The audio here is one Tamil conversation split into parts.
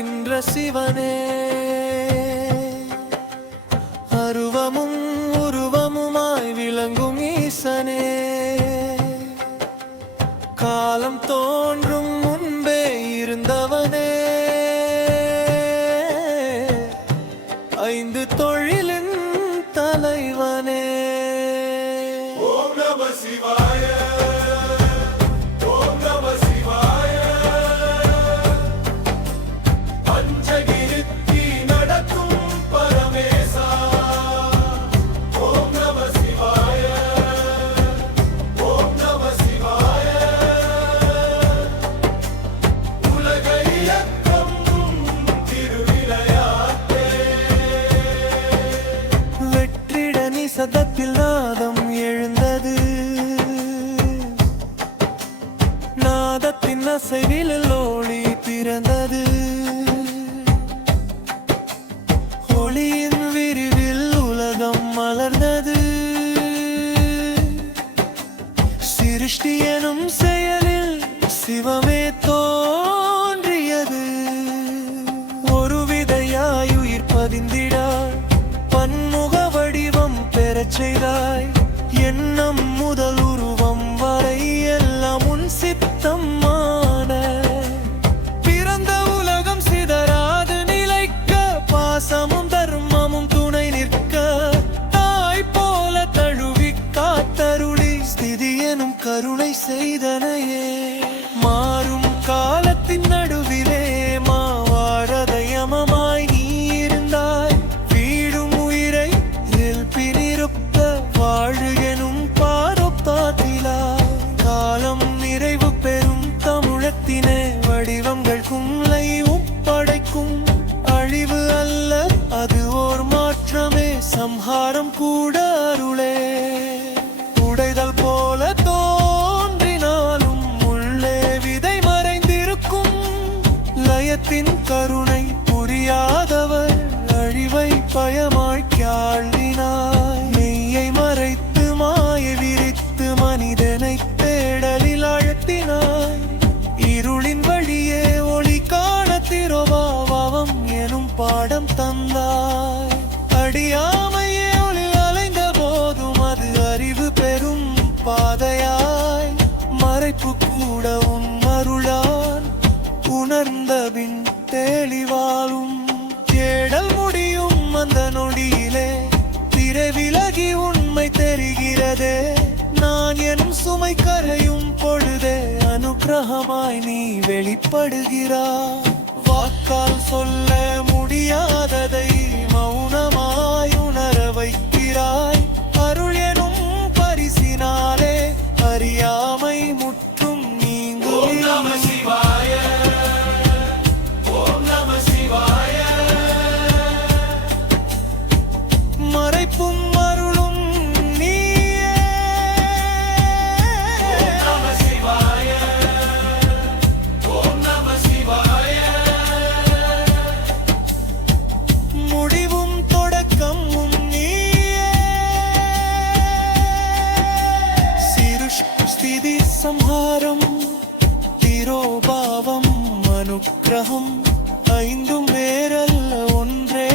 நின்ற சிவனே, அருவமும் உருவமுமாய் விளங்கும் ஈசனே, காலம் தோன்றும் முன்பே இருந்தவனே, ஐந்து தொழிலின் தலைவனே. ஓம் நம சிவாய, ஓம் நம சிவாய. பஞ்சகிருத்தி நடக்கும் பரமேசா. ஓம் நம சிவாய, ஓம் நம சிவாய. உலகை இயக்கும் திருவிளையாட்டே. வெற்றிட நிசதத்தில் நாதம் எழுந்தது, நாதத்தின் அசைவில் ஒளி பிறந்தது, ஒளியின் விரிவில் உலகம் மலர்ந்தது, சிருஷ்டி எனும் செயலில் சிவமே தோன்றியது. ஒரு விதையாய் உயிர் பதிந்திடாய், பன்முக வடிவம் பெறச் செய்தாய், எண்ணம் முதல் உருவம் வரை எல்லாம் உன் சித்தமான. பிறந்த உலகம் சிதறாது நிலைக்க, பாசமும் தர்மமும் துணை நிற்க, தாய் போல தழுவி காத்தருளி ஸ்திதி எனும் கருணை செய்தனையே. மாறும் காலத்தின் நடுவிலே மாவாரதயமமாய் நீ இருந்தாய், வீடும் உயிரை பினிருப்ப வாழு எனும் பாரொப்பாத்திலாய். காலம் நிறைவு பெறும் தமிழத்தினே, வடிவங்கள் கும்லை உப்படைக்கும், அழிவு அல்ல அது ஓர் மாற்றமே, சம்ஹாரம் கூட அருளே. உடைதல் போல தோன்றினாலும் உள்ளே விதை மறைந்திருக்கும், லயத்தின் கருணை புரியாதவர் அழிவை பயமாய் காழினாய். மெய்யை மறைத்து மாய விரித்து மனிதனை தேடலில் அழத்தினாய், இருளின் வழியே ஒளி காண திரோபாவம் எனும் பாடம் தந்தாய். அடியாமையே ஒளி அலைந்த போதும் அது அறிவு பெறும் பாதையாய், மறைப்பு கூட உன் அருளான் உணர்ந்த பின் தெளிவாலும். தேடல் முடியும் அந்த நொடியிலே, திரை விலகி உண்மை தெரிகிறதே, நான் எனும் சுமை கரையும் பொழுதே அனுக்கிரகமாய் நீ வெளிப்படுகிறாய். வாக்கால் சொல்ல முடியாததை மௌனமாய் உணர வைக்கிறாய், அருள் எனும் பரிசினாலே அறியாமை முற்றும் நீங்கும். ஓம் நம சிவாய, ஓம் நம சிவாய. மறைப்பும் அருளும் நீயே. ஓம் நம சிவாய, ஓம் நம சிவாய. முடிவும் தொடக்கமும் நீயே. சிருஷ்டி சம்ஹாரம் திரோபாவம் அனுக்கிரகம், ஐந்தும் வேறல்ல ஒன்றே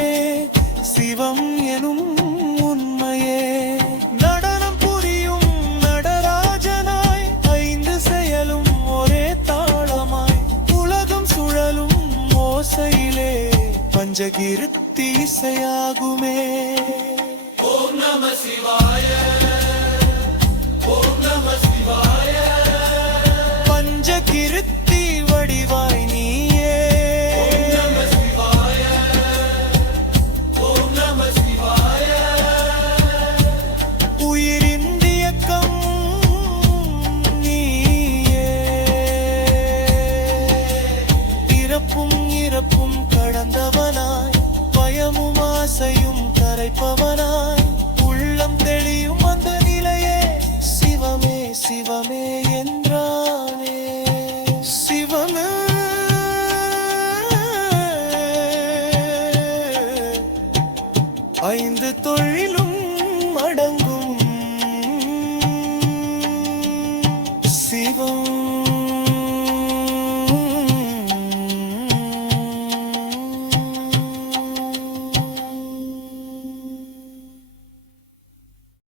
சிவம் எனும் உண்மையே. நடனம் புரியும் நடராஜனாய், ஐந்து செயலும் ஒரே தாளமாய், உலகம் சுழலும் ஓசையிலே பஞ்சகிருத்தி இசையாகுமே. ஓம் நம சிவாய, ஓம் நம சிவாய. பஞ்சகிருத்தி வடிவாய் நீயே. ஓம் நம சிவாய, ஓம் நம சிவாய. உயிரின் இயக்கம் நீயே. பிறப்பும் இறப்பும் கடந்தவனாய், பயமும் ஆசையும் கரைப்பவனாய், உள்ளம் தெளியும் அந்த நிலையே சிவமே சிவமே என்றானே. சிவமே ஐந்து தொழிலும் அடங்கும்.